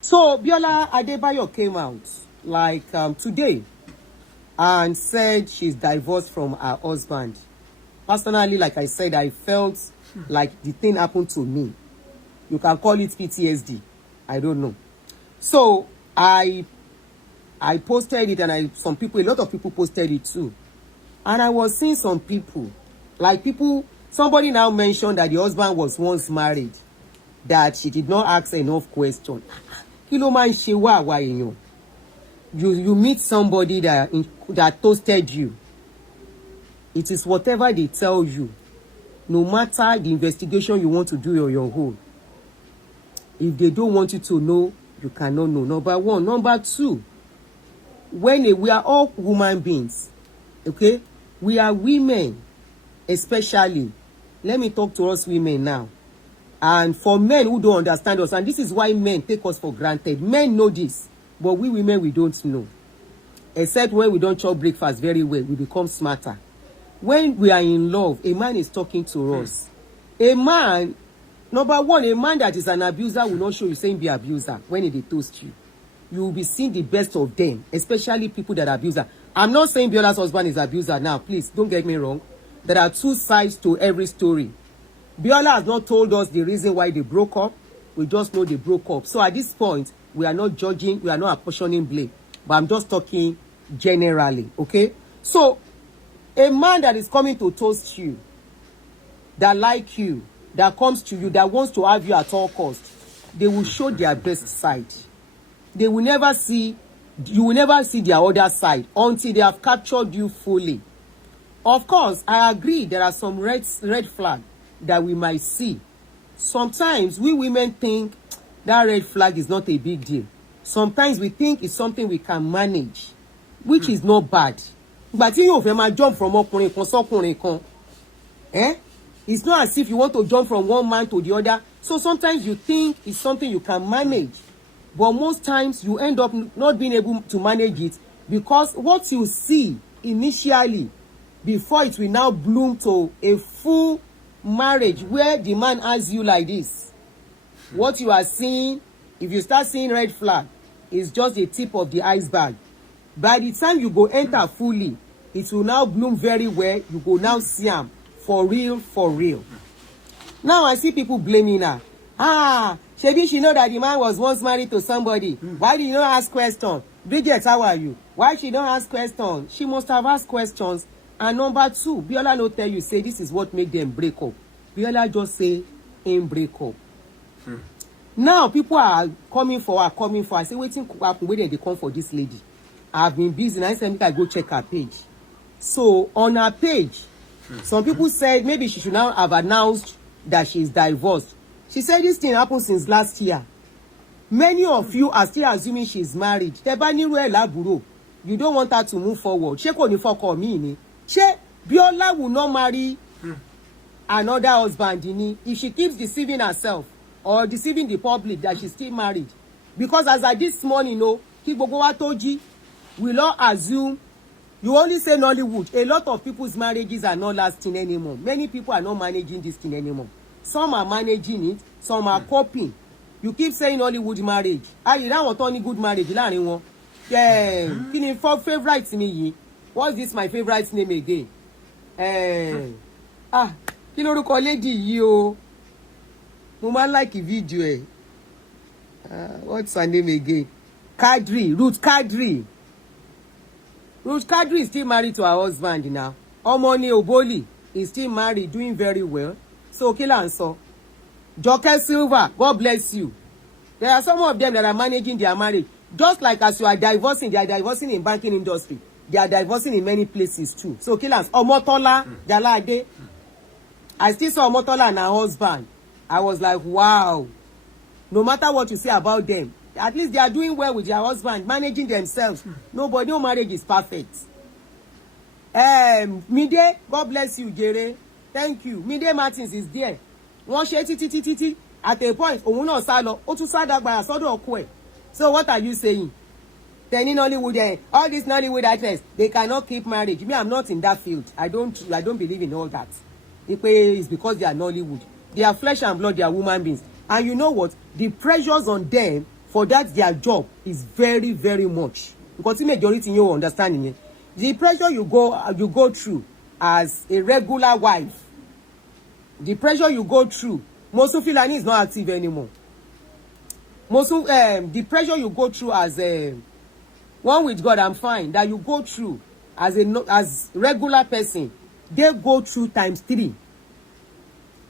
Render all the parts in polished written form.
So Biola Adebayo came out like today and said she's divorced from her husband. Personally, like I said, I felt like the thing happened to me. You can call it PTSD. I don't know. So I posted it, and a lot of people posted it too. And I was seeing some people, somebody now mentioned that the husband was once married, that she did not ask enough questions. You meet somebody that toasted you. It is whatever they tell you, no matter the investigation you want to do on your own. If they don't want you to know, you cannot know. Number one. Number two, we are all human beings, okay? We are women, especially. Let me talk to us women now. And for men who don't understand us, and this is why men take us for granted. Men know this, but we women, we don't know. Except when we don't chop breakfast very well, we become smarter. When we are in love, a man is talking to us. A man, number one, a man that is an abuser will not show you saying be abuser when they toast you. You will be seeing the best of them, especially people that are abuser. I'm not saying Biola's husband is abuser now. Please, don't get me wrong. There are two sides to every story. Biola has not told us the reason why they broke up. We just know they broke up. So at this point, we are not judging, we are not apportioning blame. But I'm just talking generally, okay? So, a man that is coming to toast you, that like you, that comes to you, that wants to have you at all costs, they will show their best side. You will never see their other side until they have captured you fully. Of course, I agree there are some red flags that we might see. Sometimes we women think that red flag is not a big deal. Sometimes we think it's something we can manage, which is not bad. But if you jump from ọkùnrin kan sọ́kùnrin kan, it's not as if you want to jump from one man to the other. So sometimes you think it's something you can manage, but most times you end up not being able to manage it, because what you see initially, before it will now bloom to a full marriage where the man asks you like this, what you are seeing, if you start seeing red flag, is just the tip of the iceberg. By the time you go enter fully, it will now bloom very well. You go now see them for real, for real. Now I see people blaming her. She know that the man was once married to somebody. Why did you not ask questions? Bridget, how are you? Why she don't ask questions? She must have asked questions. And number two, Biola no tell you, say this is what made them break up. Biola just say, ain't break up. Now, people are coming for her. I say, waiting, where they come for this lady. I've been busy, and I said, I go check her page. So, on her page, some people said maybe she should now have announced that she's divorced. She said this thing happened since last year. Many of you are still assuming she's married. You don't want her to move forward. Biola will not marry another husband if she keeps deceiving herself or deceiving the public that she's still married. Because as I this morning, we not assume, you only say Nollywood. A lot of people's marriages are not lasting anymore. Many people are not managing this thing anymore. Some are managing it, some are coping. You keep saying Nollywood marriage. You don't want any good marriage. Yeah, favorite to me. What's this my favorite name again? Kí lorúkọ lady yìí o. Mo máa like video ẹ̀. What's her name again? Ruth Kadri. Ruth Kadri is still married to her husband now. Omoni Oboli is still married, doing very well. So kí là ń sọ? Joke Silva, God bless you. There are some of them that are managing their marriage. Just like as you are divorcing, they are divorcing in banking industry. They are divorcing in many places too. So killers, Omotola, Jalade. I still saw Omotola and her husband. I was like, wow. No matter what you say about them, at least they are doing well with their husband, managing themselves. No marriage is perfect. Mide, God bless you, Jere. Thank you. Mide Martins is there. One share titi. At a point, Omuno Salo, Otusada Sodo. So what are you saying? Then in Nollywood, all these Nollywood actors, they cannot keep marriage. Me, I'm not in that field. I don't believe in all that. It's because they are Nollywood. They are flesh and blood. They are human beings. And you know what? The pressures on them for that their job is very, very much. Because the majority you understand it. The pressure you go through as a regular wife, the pressure you go through, Mosu Filani is not active anymore. Mosu, the pressure you go through as a one with God, I'm fine, that you go through as regular person, they go through times 3.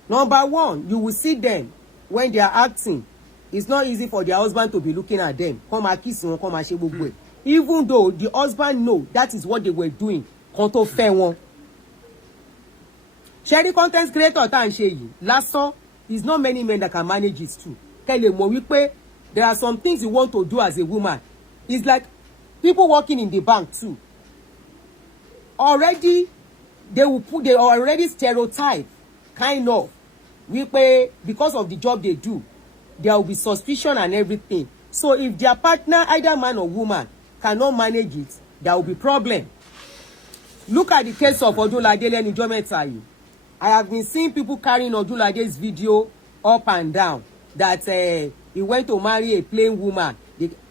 Number 1, you will see them when they are acting. It's not easy for their husband to be looking at them. Come and kiss one, come and shake one. Even though the husband know that is what they were doing. Konto fair one. Sharing content creator tan ṣe yìí. Lásán, is not many men that can manage it too. Kele mo wípé there are some things you want to do as a woman. It's like people working in the bank too. Already, they already stereotype, kind of. Wípé because of the job they do, there will be suspicion and everything. So if their partner, either man or woman, cannot manage it, there will be problem. Look at the case of Odunlade lẹ́nu ọjọ́ mẹ́ta yìí. I have been seeing people carrying Odunlade's video up and down that he went to marry a plain woman.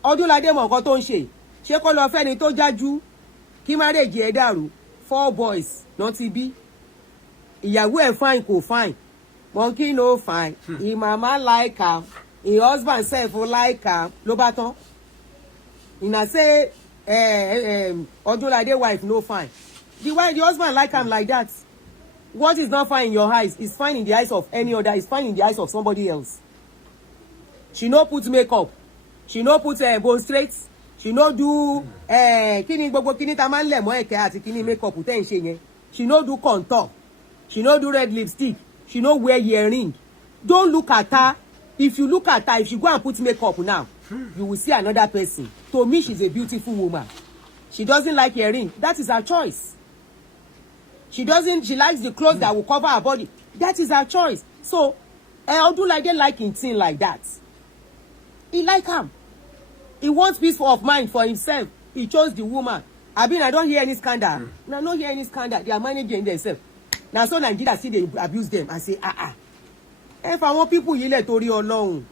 Odunlade mọ nǹkan tó ń ṣe. Ṣé kó lọ fẹ́ni tó jájú kí marriage ẹ̀ dàrú? 4 boys náà ti bí. Ìyàwó ẹ̀ fine kò fine. Monkey no fine. His mama like her. His husband self like her. Ló bá tán. Ina say Odunlade wife no fine. The husband like him like that. What is not fine in your eyes is fine in the eyes of any other. Is fine in the eyes of somebody else. She no put makeup. She no put bone straight. She no do kini gbogbo kini ta man le mo eke àti kini makeup ten ṣe yẹn. She no do contour. She no do red lipstick. She no wear earring. Don't look at her. If you look at her, if she go and put makeup now, you will see another person. To me, she's a beautiful woman. She doesn't like earring. That is her choice. She likes the clothes that will cover her body. That is her choice. So, Odunlade like him thing like that. He like him. He wants peace of mind for himself. He chose the woman. I don't hear any scandal. I don't hear any scandal. They are managing themselves. Now, so Nigeria see they abuse them and say, If I want people yile tori Ọlọ́run.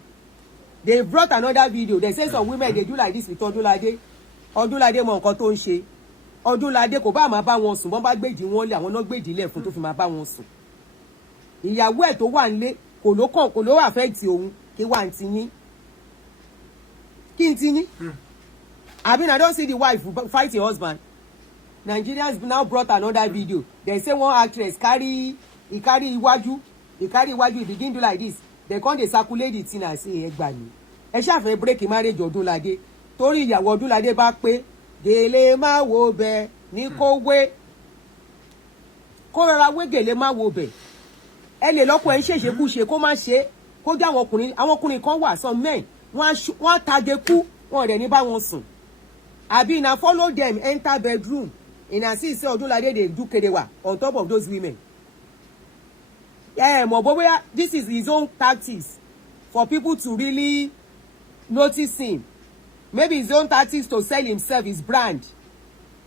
They brought another video. They say some women, they do like this with Odunlade. Odunlade mọ nǹkan tó ń ṣe. Odunlade kò bá máa bá wọn sùn. Wọ́n bá gbèdì wọn lé, àwọn náà gbèdì lẹ̀ fún tó fi máa bá wọn sùn. Ìyàwó ẹ̀ tó wà nílé kò ló affect òun kí wà ń tiyín. Kí n tiyín? I don't see the wife fight her husband. Nigerians now brought another video. They say one actress carry iwájú. He carry iwájú, he begin do like this. They come dey circulate the thing and say egba ni. Ẹ ṣá fẹ́ break marriage Odunlade. Torí ìyàwó Odunlade bá pé gèlè má wo bẹ̀ ní kó wé. Kó rọra wé gèlè má wo bẹ̀. Ẹ lè lọ́kọ ẹ ṣèṣe kú ṣe kó má ṣe. Kó jẹ́ àwọn ọkùnrin kan wà some men. Wọ́n tage kú, wọ́n dẹ̀ ní bá wọn sùn. Àbí na follow them enter bedroom. Ina see say Odunlade dey do kerewa on top of those women. Moboya, this is his own tactics for people to really notice him. Maybe his own tactics to sell himself, his brand.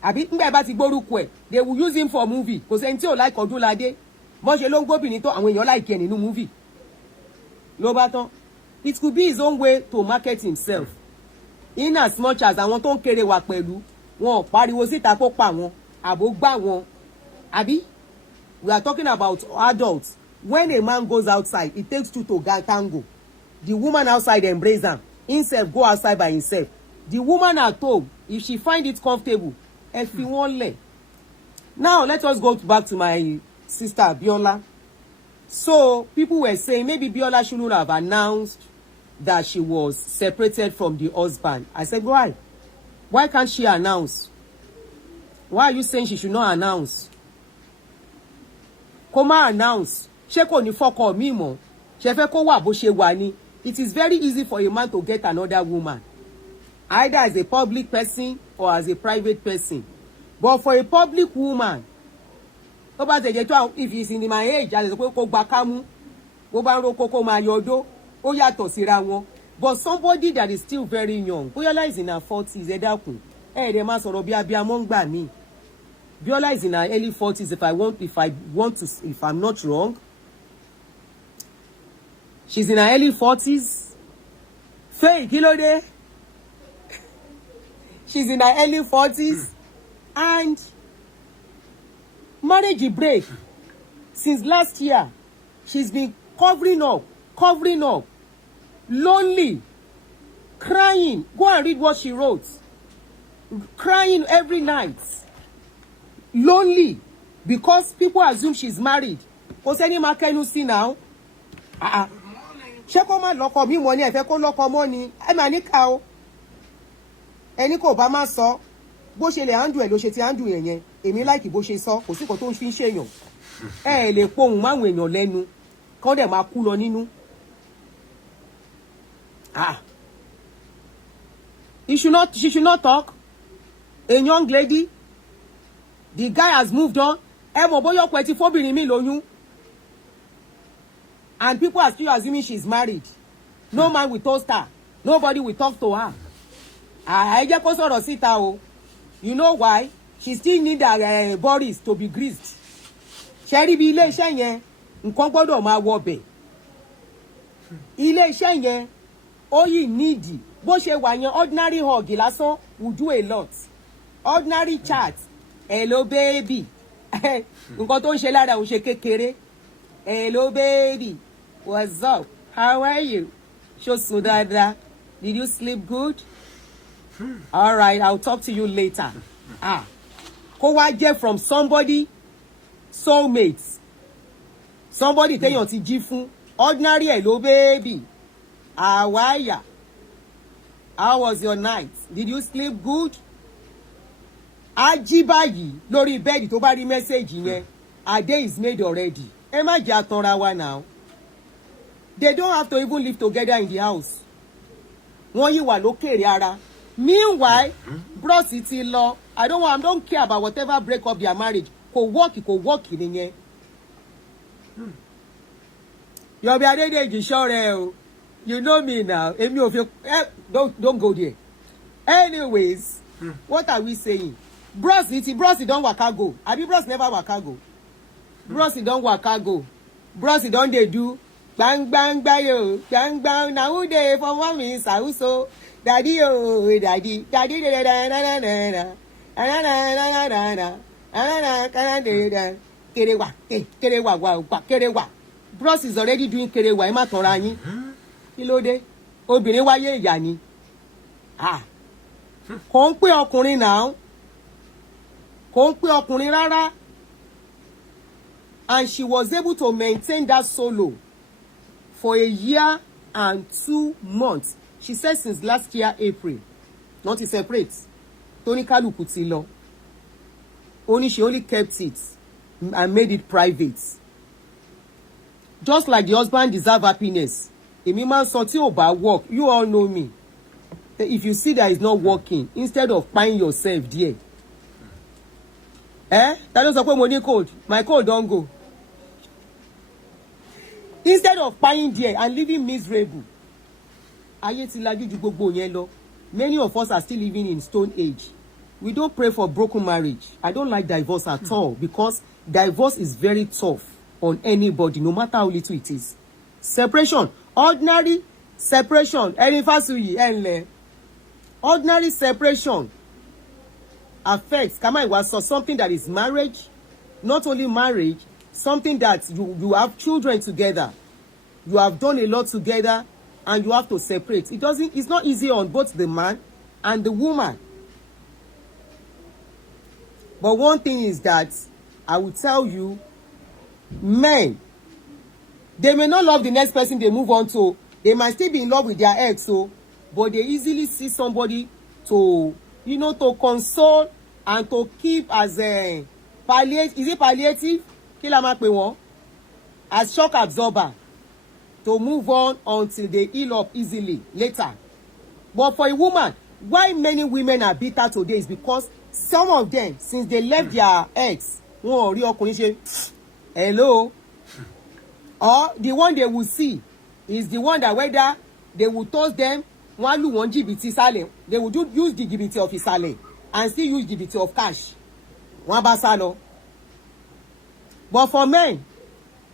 Àbí ngbe bá ti gbórúkọ ẹ̀, they will use him for movie. Kò sẹ́ni tí ò like Odunlade. Mo ṣe ló ń gbóbìnrin tó àwọn èèyàn like ẹ̀ nínú movie. Ló bá tán. It could be his own way to market himself. In as much as àwọn tó ń kéré wà pẹ̀lú, wọn ò pariwo síta kó pa wọn, àbò gbá wọn. Àbí? We are talking about adults. When a man goes outside, it takes two to tango. The woman outside embrace him. Himself go outside by himself. The woman at home, if she find it comfortable, if he won't let. Now, let us go back to my sister, Biola. So, people were saying maybe Biola shouldn't have announced that she was separated from the husband. I said, why? Why can't she announce? Why are you saying she should not announce? Kó má announce. Ṣé kò ní fọkọ mi mọ́? Ṣé fẹ́ kó wà bó ṣe wà ni? It is very easy for a man to get another woman, either as a public person or as a private person. But for a public woman, if he's in my age, a lè sọ pé kó gba kámú, bó bá ń ro kókó máa yọdó, ó yàtọ̀ síra wọn. But somebody that is still very young, Biola is in her 40s, ẹ dákun, dẹ̀ máa sọ̀rọ̀ bí abiyamọ ń gbà mí. Biola is in her early 40s, if I'm not wrong. She's in her early 40s. Faye, kí ló dé? She's in her early 40s and marriage break since last year. She's been covering up, lonely, crying. Go and read what she wrote. Crying every night, lonely, because people assume she's married. Kò sẹ́ni máa kẹ́nu sí now. Ṣé kó má lọ́kọ bí wọ́n ní ẹ fẹ́ kó lọ́kọ mọ́ ni? Ẹ máa ní ká o. Ẹni kò bá má sọ bó ṣe lè handle ẹ̀ ló ṣe ti handle yẹn. Èmi láìkì bó ṣe sọ, kò sí nǹkan tó ń fi ń ṣèyàn. Ẹ lè pohùn máwọn èèyàn lẹ́nu kán dẹ̀ máa kú lọ nínú. She should not talk. A young lady, the guy has moved on. Ẹ mọ̀ bóyá ọkọ ẹ̀ ti fóbìnrin mi lóyún. And people are still assuming she's married. No man will toast her. Nobody will talk to her. Ẹ jẹ́ kó sọ̀rọ̀ síta o. You know why? She still need her bodies to be greased. Ṣé rí bí ilé iṣẹ́ yẹn nǹkan gbọ́dọ̀ máa wọ bẹ̀. Ilé iṣẹ́ yẹn ó yìí nídìí bó ṣe wà yẹn ordinary hug lásán will do a lot. Ordinary chat. Hello baby. Nǹkan tó ń ṣe lára ò ṣe kékeré. Hello baby. What's up? How are you? Ṣó sùn dáadáa? Did you sleep good? All right, I'll talk to you later. Kó wá jẹ́ from somebody soulmates. Somebody téèyàn ti jí fún. Ordinary hello baby. How are ya? How was your night? Did you sleep good? Ají báyìí lórí bẹ́ẹ̀dì tó bá rí mẹ́sẹ̀gì yẹn. Our day is made already. Ẹ má jẹ́ àtànra wa now. They don't have to even live together in the house. Wọ́n yìí wà lókèrè ara. Meanwhile, bros ti lọ. I don't care about whatever break up their marriage. Kò work nìyẹn. Yọ̀bí Adédèjì ṣọ́rẹ́ o. You know me now. Èmi ò fi don't go there. Anyways, what are we saying? Bros don waka go. Abi bros never waka go. Bros don waka go. Bros don dey do bang bang bayo, bang bang. Na who dey for one minute so? Daddy oh, daddy da da da da da da. Kerewa. Bros is already doing kerewa. Ẹ má tanra yín. Kí ló dé? Obìnrin wáyé ìyá ni. Kò ń pé ọkùnrin náà. Kò ń pé ọkùnrin rárá. And she was able to maintain that solo for a year and 2 months. She said since last year April. Not to separate. Tony Kaluku ti lọ. She only kept it and made it private. Just like the husband deserve happiness. Èmi máa ń sọ tí ò bá work. You all know me. If you see that it's not working, instead of buying yourself there. Ta ló sọ pé mo ní cold? My cold don go. Instead of buying there and living miserable. Ayé ti lajú ju gbogbo yẹn lọ. Many of us are still living in stone age. We don't pray for broken marriage. I don't like divorce at all because divorce is very tough on anybody, no matter how little it is. Separation, ordinary separation, ordinary separation affects something that is marriage, not only marriage, something that you have children together, you have done a lot together, and you have to separate. It's not easy on both the man and the woman. But one thing is that I will tell you, men, they may not love the next person they move on to. They might still be in love with their ex, but they easily see somebody to, to console and to keep as a palliative. Is it palliative? Kí la máa pè wọ́n? As shock absorber to move on until they heal up easily later. But for a woman, why many women are bitter today is because some of them, since they left their ex, wọn ò rí ọkùnrin ṣe hello. Or the one they will see is the one that whether they will toast them, wọ́n lù wọ́n jìbìtì sálẹ̀, they will use the jìbìtì of ìsàlẹ̀ and still use jìbìtì of cash. Wọ́n bá sá lọ. But for men,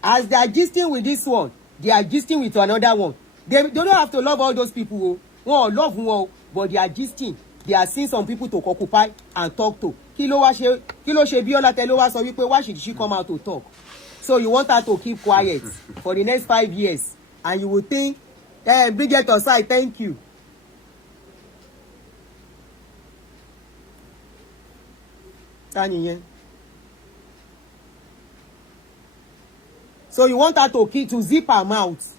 as they are gisting with this one, they are gisting with another one. They don't have to love all those people. wọn love wọn, but they are gisting. They are seeing some people to occupy and talk to. Kí ló ṣe Biola tẹ ló wá sọ wípé why should she come out to talk? So you want her to keep quiet for the next 5 years, and you will think, Bridget Osai, thank you. So you want her to zip her mouth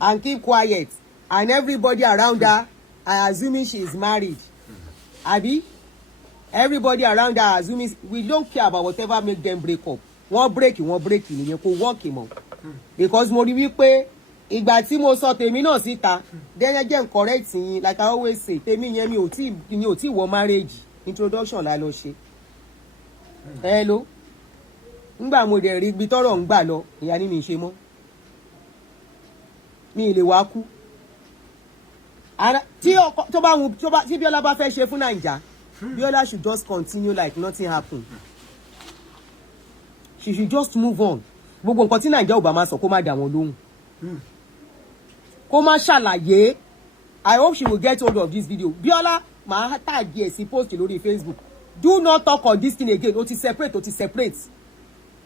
and keep quiet, and everybody around her are assuming she is married. Abi? Everybody around her assuming we don't care about whatever make them break up. Wọ́n break nìyẹn kò work mọ́. Because mo rí wípé ìgbà tí mo sọ tèmi náà síta, then again correct yín, like I always say, tèmi yẹn mi ò tí wọ marriage introduction la lọ ṣe. Hello. Ngbà mo dẹ̀ rí ibi tọ́rọ̀ ń gbà lọ, ìyá ni mi ṣe mọ́. Mi lè wá kú. Tí Biola bá fẹ́ ṣe fún Naija, Biola should just continue like nothing happened. She should just move on. Gbogbo nǹkan tí Naija ò bá máa sọ kó má dá wọn lóhùn. Kó má ṣàlàyé. I hope she will get hold of this video. Biola máa tag ẹ̀ sí post lórí Facebook. Do not talk on this thing again. O ti separate.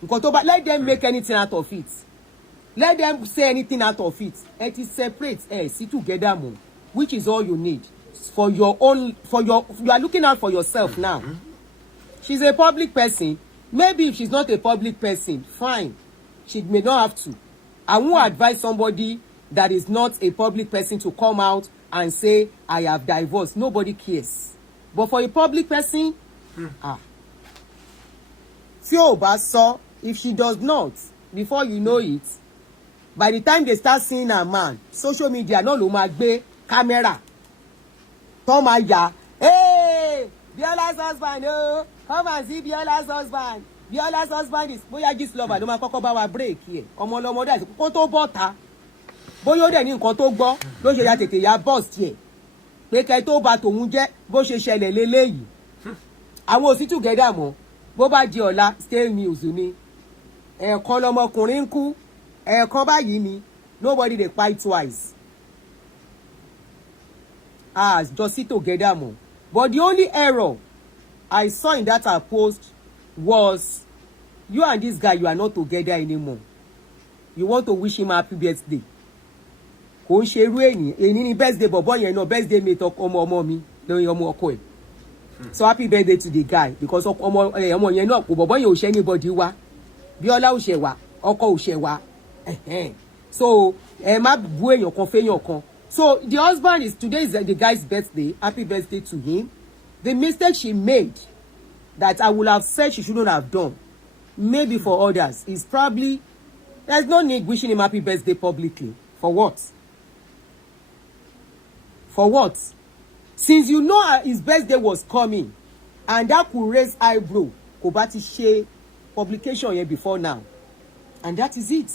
Nǹkan tó bá, let them make anything out of it. Let them say anything out of it. Ẹ ti separate, see together more, which is all you need for your own, you are looking out for yourself now. She's a public person. Maybe if she's not a public person, fine. She may not have to. I won't advise somebody that is not a public person to come out and say, I have divorced. Nobody cares. But for a public person, tí ò bá sọ, if she does not, before you know it, by the time they start seeing her man, social media náà ló máa gbé camera tó máa yà, hey, Biola's husband, oh, come and see Biola's husband. Biola's husband is bóyá gist lover ló máa kọ́kọ́ bá wa break here. Ọmọ ọlọ́mọdé àti kó tó bọ́ta. Bóyá ó dẹ̀ ní nǹkan tó gbọ́ ló ṣe ya tètè ya bust here. Pé kẹ́ tó ba tòun jẹ́ bó ṣe ṣẹlẹ̀ léléyìí. Àwọn ò sí together mọ́. Bó bá di ọ̀la stay news ni. Ẹ̀ẹ̀kan lọmọkùnrin ń kú. Ẹ̀ẹ̀kan báyìí ni. Nobody dey fight twice. Just sit together more. But the only error I saw in that her post was, you and this guy, you are not together anymore. You want to wish him happy birthday. Kò ń ṣe irú èyí ní birthday bọ̀bọ̀ yẹn náà, birthday mate ọmọ mi lórí ọmọ ọkọ ẹ̀. So happy birthday to the guy, because ọmọ yẹn náà kò bọ̀bọ̀ yẹn ò ṣe anybody wá. Biola ò ṣe wá, ọkọ ò ṣe wá. So má bú èèyàn kan fẹ́yàn kan. So the husband today is the guy's birthday. Happy birthday to him. The mistake she made that I would have said she shouldn't have done, maybe for others, is probably there's no need wishing him happy birthday publicly. For what? For what? Since you know his birthday was coming, and that could raise eyebrow, kò bá ti ṣe publication here before now, and that is it.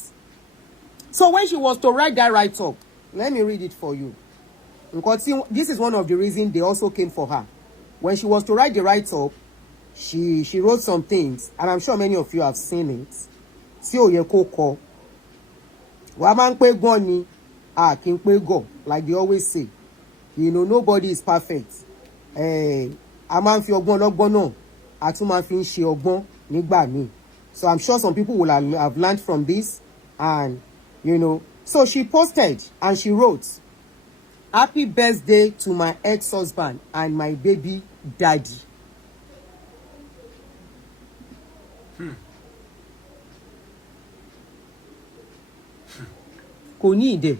So when she was to write that write-up, let me read it for you. Because this is one of the reasons they also came for her. When she was to write the write-up, she wrote some things, and I'm sure many of you have seen it. Tí ó yẹ kó kọ. Wàá máa ń pé gan ni, kí n pé go, like they always say. You know, nobody is perfect. A máa ń fi ọgbọ́n lọ́gbọ́n náà, a tún máa fi ń ṣe ọgbọ́n nígbà míì. So I'm sure some people will have learned from this, and you know. So she posted and she wrote, "Happy birthday to my ex-husband and my baby daddy." Kò ní ìdè.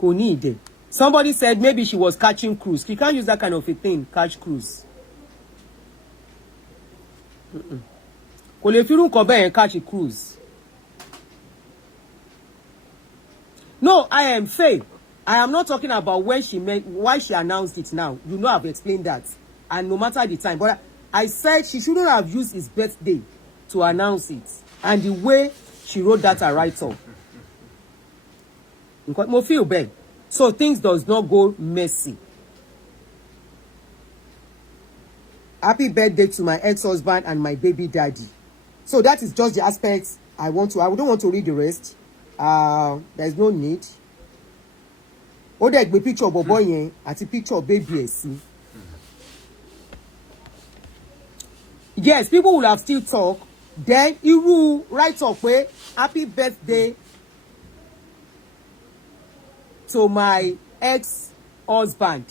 Kò ní ìdè. Somebody said maybe she was catching cruise. You can't use that kind of a thing, catch cruise. Kò lè fi irú nǹkan bẹ́ẹ̀ catch a cruise. No, I am fake. I am not talking about when she made, why she announced it now. You know I've explained that. And no matter the time. But I said she shouldn't have used his birthday to announce it. And the way she wrote that a write-up. Mo feel bad. So things does not go messy. Happy birthday to my ex-husband and my baby daddy. So that is just the aspects I don't want to read the rest. There's no need. ó dẹ̀ gbé picture bọ̀bọ̀ yẹn àti picture baby ẹ̀ sí. Yes, people will have still talk. Then irú write up pé happy birthday to my ex-husband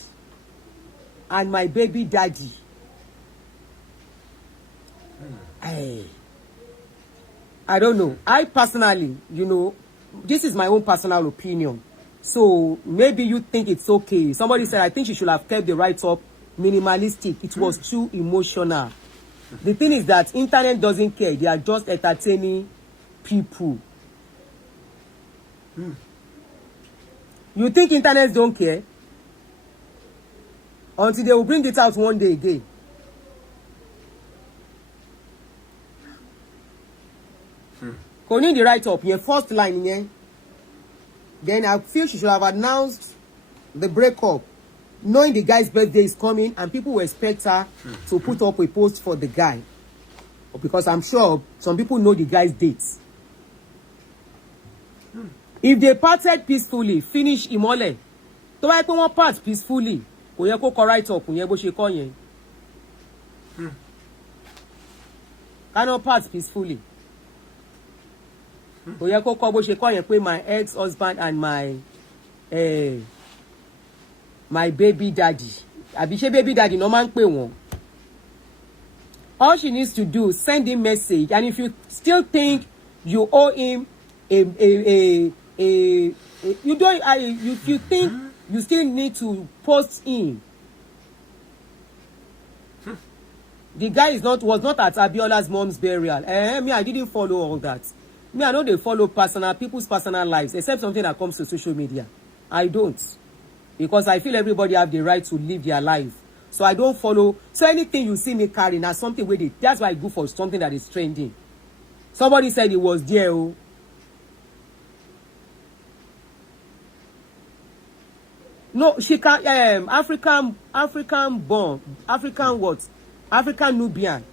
and my baby daddy. I don't know. I personally, you know, this is my own personal opinion. So maybe you think it's okay. Somebody said, I think she should have kept the write-up minimalistic. It was too emotional. The thing is that internet doesn't care. They are just entertaining people. You think internet don't care? Until they will bring it out one day again. Kò ní the write-up, your first line yẹn. Then I feel she should have announced the breakup, knowing the guy's birthday is coming, and people will expect her to put up a post for the guy. Because I'm sure some people know the guy's dates. If they parted peacefully, finish ìmọ́lẹ̀. Tó bá yẹ pé wọ́n part peacefully, kò yẹ kó kọ write-up yẹn bó ṣe kọ yẹn. Cannot part peacefully. Kò yẹ kó kọ bó ṣe kọ yẹn pé my ex-husband and my baby daddy. Àbí ṣé baby daddy no máa ń pè wọ́n. All she needs to do, send him message, and if you still think you owe him if you think you still need to post him. The guy was not at Abiola's mom's burial. Me, I didn't follow all that. Me, I know they follow people's personal lives, except something that comes to social media. I don't. Because I feel everybody have the right to live their life. So I don't follow. So anything you see me carrying as something with it, that's why I go for something that is trending. Somebody said it was there. Oh. No, she can African born, African Nubian.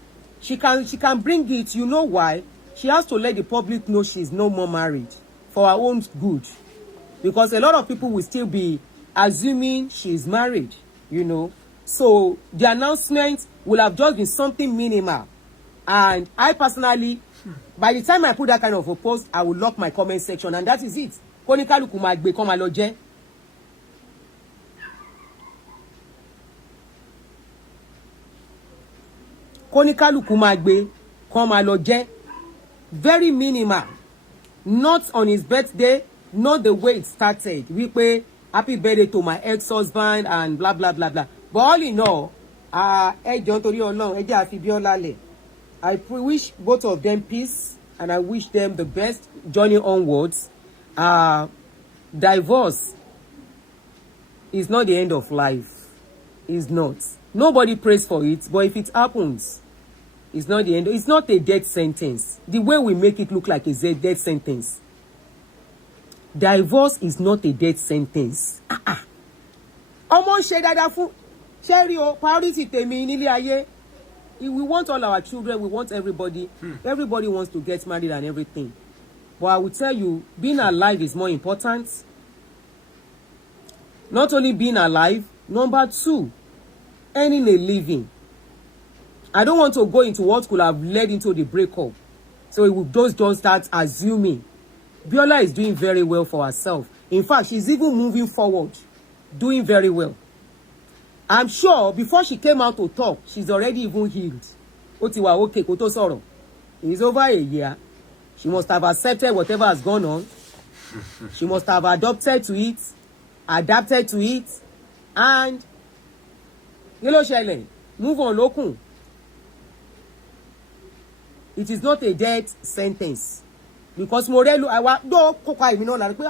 She can bring it. You know why? She has to let the public know she's no more married for her own good. Because a lot of people will still be assuming she's married, you know. So the announcement will have just been something minimal. And I personally, by the time I put that kind of a post, I will lock my comment section, and that is it. Konikaluku magbe koma loje. Konikaluku magbe koma loje. Very minimal. Not on his birthday, not the way it started. We pay happy birthday to my ex-husband and blah blah blah blah. But all in all, I wish both of them peace, and I wish them the best journey onwards. Divorce is not the end of life. It's not. Nobody prays for it, but if it happens, it's not the end. It's not a death sentence. The way we make it look like it's a death sentence. Divorce is not a death sentence. Ọmọ ṣe dáadáa fún Sherry o, priority tèmi nílé ayé. We want all our children, we want everybody. Everybody wants to get married and everything. But I will tell you, being alive is more important. Not only being alive, number two, earning a living. I don't want to go into what could have led into the breakup. So it will just start assuming. Biola is doing very well for herself. In fact, she's even moving forward, doing very well. I'm sure before she came out to talk, she's already even healed. Otiwa okay, koto soro. It's over a year. She must have accepted whatever has gone on. She must have adapted to it, and move on, lokun. It is not a death sentence. Because Morelu, I do koka imi no la pe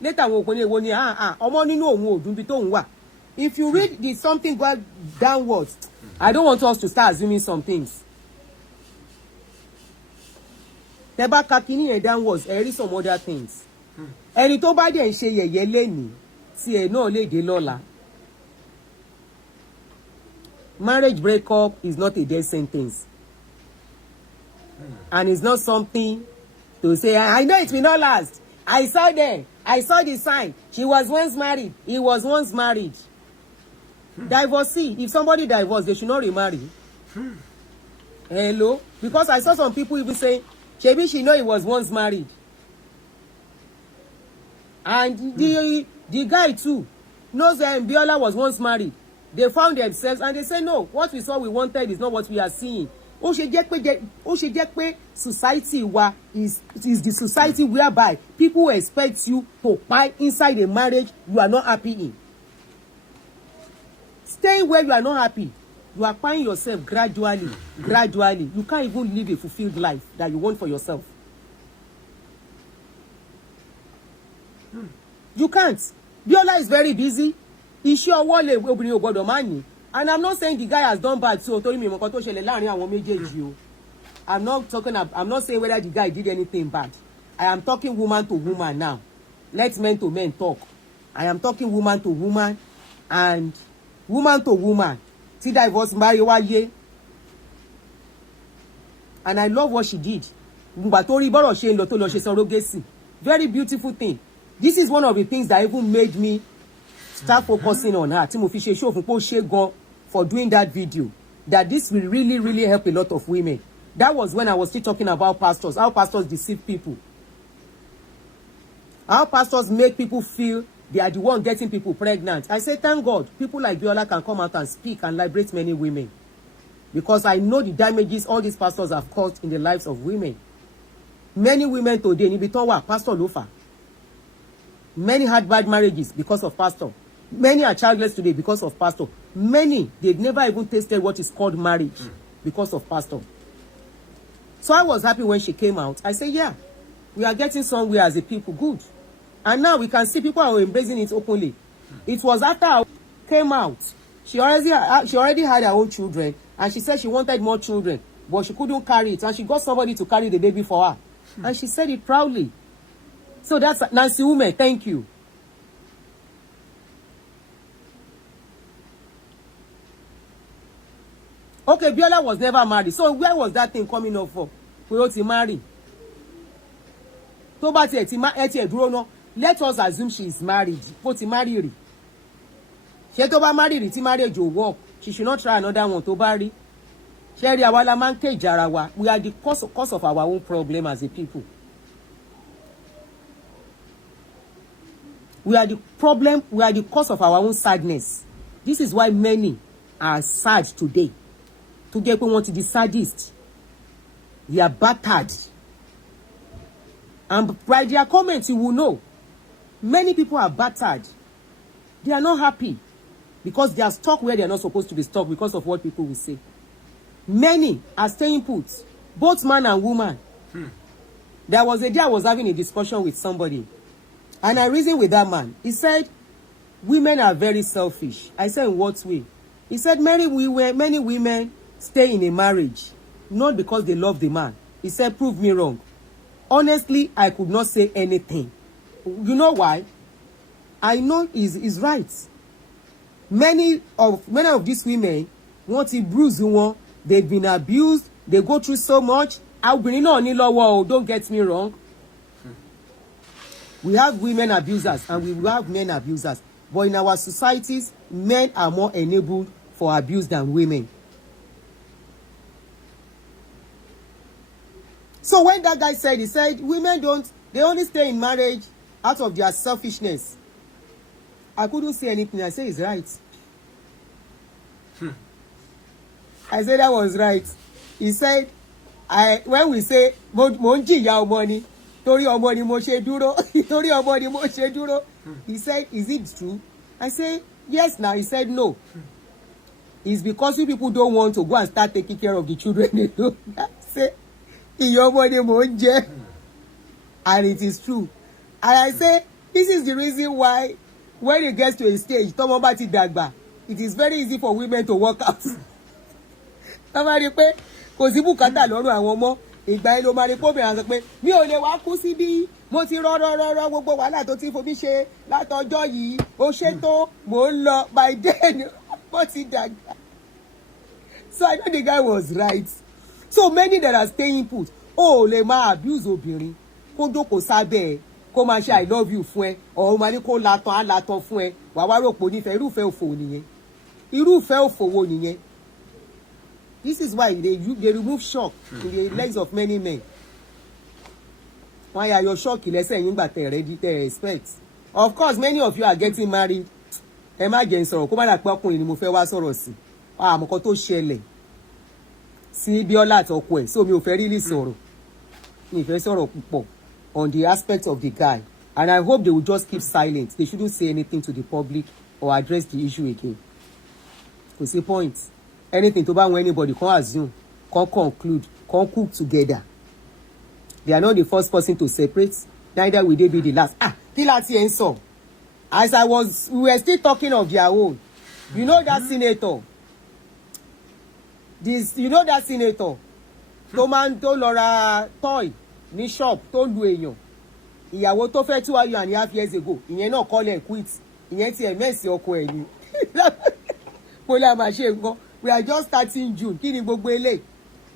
later wo ko ni ewo ni omo ninu ohun odun bi to hun wa. If you read the something going downwards, I don't want us to start assuming some things. Teba kakini e downwards, there is some other things. Ẹni tó bá dé ń ṣe yẹ̀yẹ́ leni tí ẹ náà lè dé lọ́la. Marriage breakup is not a death sentence. And it's not something to say, I know it will not last. I saw them. I saw the sign. She was once married. He was once married. Divorcee. If somebody divorced, they should not remarry. Hello? Because I saw some people even saying, maybe she know he was once married. And the guy too knows that Biola was once married. They found themselves and they say, no, what we saw we wanted is not what we are seeing. Ó ṣe jẹ́ pé society wa is the society whereby people expect you to buy inside a marriage you are not happy in. Staying where you are not happy, you are buying yourself gradually. You can't even live a fulfilled life that you want for yourself. You can't. Biola is very busy. Iṣẹ́ ọwọ́ lè obìnrin ò gbọ́dọ̀ máa ní. And I'm not saying the guy has done bad so torí mi mọ̀ nǹkan tó ṣẹlẹ̀ láàrin àwọn méjèèjì o. I'm not saying whether the guy did anything bad. I am talking woman to woman now. Let men to men talk. I am talking woman to woman and woman to woman. Tí divorce marry wáyé. And I love what she did. Ìgbà tó rí bọ́rọ̀ ṣe ń lọ tó lọ ṣe surrogacy. Very beautiful thing. This is one of the things that even made me start focusing on her. Tí mo fi ṣe show fún pé ó ṣe gan for doing that video. That this will really help a lot of women. That was when I was still talking about pastors. How pastors deceive people. How pastors make people feel they are the one getting people pregnant. I say, thank God, people like Biola can come out and speak and liberate many women. Because I know the damages all these pastors have caused in the lives of women. Many women today, níbi tán wà, pastor ló fà. Many had bad marriages because of pastor. Many are childless today because of pastor. Many, they've never even tasted what is called marriage because of pastor. So I was happy when she came out. I said, yeah, we are getting somewhere as a people. Good. And now we can see people are embracing it openly. It was after I came out. She already had her own children. And she said she wanted more children. But she couldn't carry it. And she got somebody to carry the baby for her. And she said it proudly. So that's Nancy Ume. Thank you. Okay, Biola was never married. So where was that thing coming up for? We ought to marry. Tó bá tiẹ̀ dúró ná. Let us assume she is married. Ó ti marry rí. Ṣé tó bá marry rí tí marriage ò work, she should not try another one tó bá rí. Ṣé rí àwa la máa ń cage ara wa. We are the cause of our own problem as a people. We are the problem. We are the cause of our own sadness. This is why many are sad today. To get people want to be sadist. They are battered. And by their comments, you will know. Many people are battered. They are not happy. Because they are stuck where they are not supposed to be stuck because of what people will say. Many are staying put. Both man and woman. There was a day I was having a discussion with somebody. And I reasoned with that man. He said, women are very selfish. I said, in what way? He said, many women stay in a marriage, not because they love the man. He said, prove me wrong. Honestly, I could not say anything. You know why? I know he's right. Many of these women want to bruise one. They've been abused. They go through so much. Don't get me wrong. We have women abusers and we have men abusers. But in our societies, men are more enabled for abuse than women. So when that guy said, he said, women they only stay in marriage out of their selfishness. I couldn't say anything. I said, he's right. I said, that was right. He said, when we say, money, tori ọmọ ni mo ṣe dúró, tori ọmọ ni mo ṣe dúró. He said, is it true? I said, yes now. He said, no. It's because you people don't want to go and start taking care of the children. I said, and it is true. And I say, this is the reason why when it gets to a stage, it is very easy for women to work out. Ìgbà yẹn ló máa rí kóbìnrin sọ pé mi ò lè wá kú síbí mo ti rọ́rọ́rọ́rọ́ gbogbo wàhálà tó ti fomi ṣe látọjọ́ yìí ó ṣe tó mò ń lọ by then mo ti dàgbà. So I know the guy was right. So many that are staying put lè máa abuse obìnrin kó jókòó sábẹ́ kó máa ṣe I love you fún ẹ ọ̀hún máa ní kó latán á latán fún ẹ wàá wá rò pé onífẹ̀ẹ́ irúfẹ́ òfò nìyẹn irúfẹ́ òfò wo nìyẹn. This is why they remove shock in the legs of many men. Why are your shock lẹ́sẹ̀ yín gbà tẹ̀ ready tẹ̀ expect? Of course many of you are getting married. Ẹ má jẹ́ n sọ̀rọ̀ kó má dà pé ọkùnrin ni mo fẹ́ wá sọ̀rọ̀ sí. Àmọ̀kan tó ṣẹlẹ̀ sí Biola àtọkọ ẹ̀ so mi ò fẹ́ really sọ̀rọ̀. Mi ò fẹ́ sọ̀rọ̀ púpọ̀ on the aspect of the guy. And I hope they will just keep silent. They shouldn't say anything to the public or address the issue again. Kò sí point. Anything to ban anybody can assume, can conclude, can cook together. They are not the first person to separate. Neither will they be the last. Kí la ti ẹ̀ ń sọ. As we were still talking of their own. You know that senator. You know that senator. Tó máa ń tó lọ ra toy ní shop tó lu èèyàn. Ìyàwó tó fẹ́ 2.5 years ago. Ìyẹn náà call ẹ̀ quit. Ìyẹn ti ẹ̀ mẹ́sì ọkọ ẹ̀ ni. Kólé máa ṣe nǹkan. We are just starting June. Kí ni gbogbo eléyìí?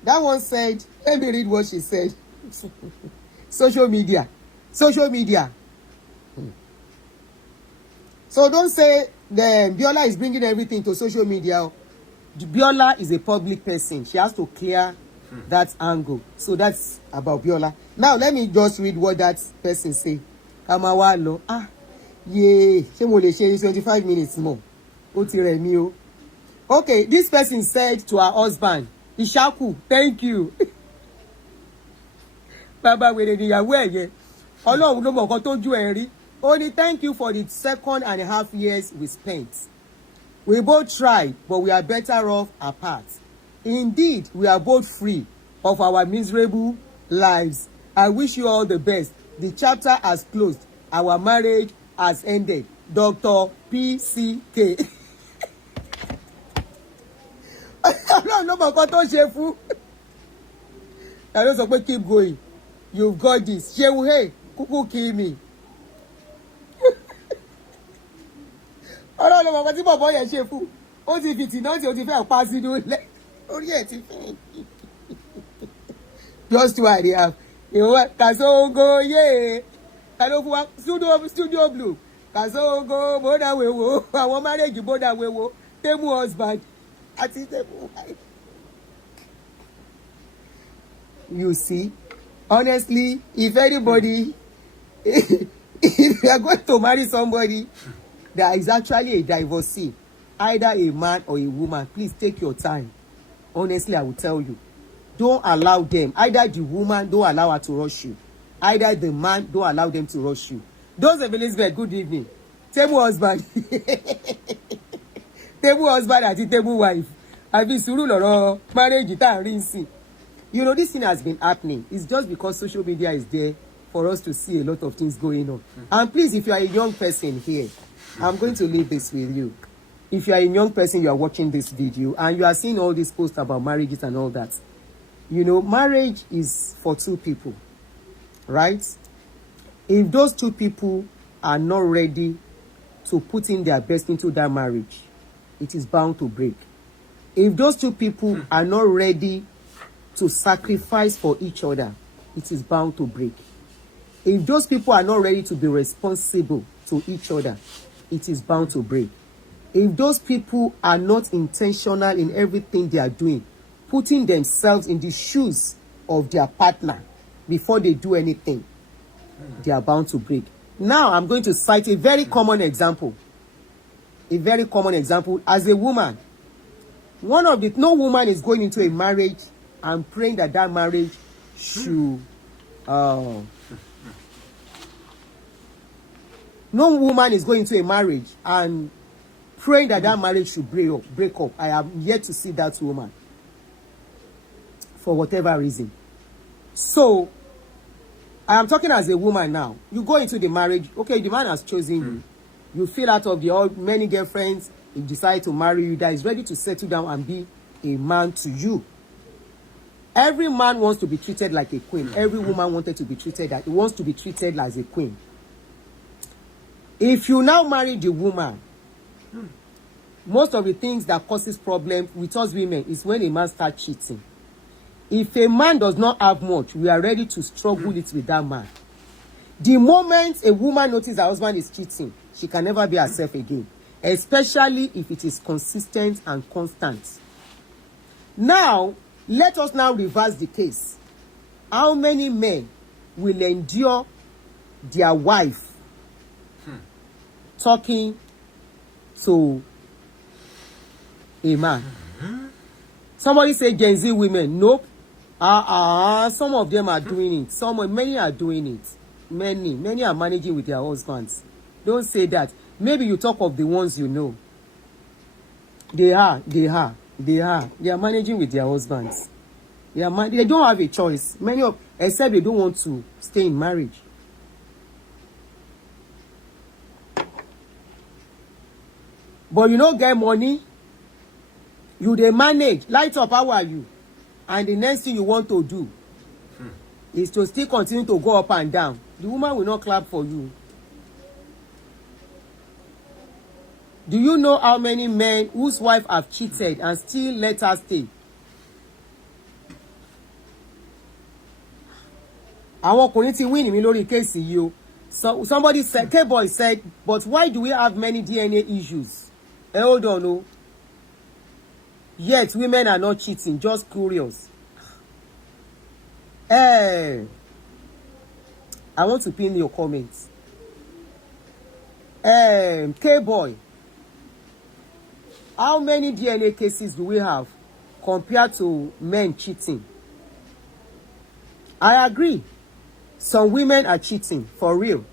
That one said, let me read what she said. Social media. Social media. So don't say the Biola is bringing everything to social media. Biola is a public person. She has to clear that angle. So that's about Biola. Now let me just read what that person say. Kamawalo. Yeah. Ṣé mo lè ṣe 25 minutes more? Ó ti rẹ̀ mí o. Okay, this person said to her husband, Ishaku, thank you. Baba wèrè níyàwó ẹ̀ yẹn. Ọlọ́run ló mọ̀ nǹkan tó ju ẹ̀ rí. Only thank you for the 2.5 years we spent. We both tried, but we are better off apart. Indeed, we are both free of our miserable lives. I wish you all the best. The chapter has closed. Our marriage has ended. Dr. PCK. Ọlọ́run ló mọ̀ nǹkan tó ṣe fún. I don't suppose keep going. You've got this. Shehu, hey, kuku kill me. Ọlọ́run ló mọ̀ nǹkan tí bọ̀bọ̀ yẹn ṣe fún. Ó ti fìtì náà tí ó ti fẹ́ pa sínú ilé. Orí ẹ̀ ti fẹ́. Just two and a half. Ìwọ Kasongo yé. Ta ló fún wa studio blue. Kasongo bódà wéwo. Àwọn marriage bódà wéwo. Temu husband. Àti temu wife. You see, honestly, if anybody, if you are going to marry somebody that is actually a divorcee, either a man or a woman, please take your time. Honestly, I will tell you, don't allow them. Either the woman, don't allow her to rush you. Either the man, don't allow them to rush you. Those of Elizabeth, good evening. Table husband. Table husband àti table wife. Àbí sùúrù lọ́rọ̀ marriage tá rí nsìn. You know, this thing has been happening. It's just because social media is there for us to see a lot of things going on. And please, if you are a young person here, I'm going to leave this with you. If you are a young person, you are watching this video, and you are seeing all these posts about marriages and all that. You know, marriage is for two people, right? If those two people are not ready to put in their best into that marriage, it is bound to break. If those two people are not ready to sacrifice for each other, it is bound to break. If those people are not ready to be responsible to each other, it is bound to break. If those people are not intentional in everything they are doing, putting themselves in the shoes of their partner before they do anything, they are bound to break. Now, I'm going to cite a very common example. A very common example. As a woman, no woman is going into a marriage and praying that that marriage should... no woman is going into a marriage and praying that that marriage should break up. I am yet to see that woman. For whatever reason. So, I am talking as a woman now. You go into the marriage. Okay, the man has chosen you. You feel out of the many girlfriends. He decide to marry you. That is ready to settle down and be a man to you. Every man wants to be treated like a queen. Every woman wants to be treated as a queen. If you now marry the woman, most of the things that causes problems with us women is when a man starts cheating. If a man does not have much, we are ready to struggle it with that man. The moment a woman notices her husband is cheating, she can never be herself again, especially if it is consistent and constant. Now, let us now reverse the case. How many men will endure their wife talking to a man? Somebody say Gen Z women. Nope. Some of them are doing it. Many are doing it. Many are managing with their husbands. Don't say that. Maybe you talk of the ones you know. They are managing with their husbands. They don't have a choice. Except they don't want to stay in marriage. But you don't get money. You they manage. Light up, how are you? And the next thing you want to do is to still continue to go up and down. The woman will not clap for you. Do you know how many men whose wife have cheated and still let her stay? Àwọn ọkùnrin ti win mi lórí case yìí o. So somebody said, K-boy said, but why do we have many DNA issues? Hold on, no. Yet women are not cheating, just curious. I want to pin your comments. K-boy, how many DNA cases do we have compared to men cheating? I agree. Some women are cheating, for real.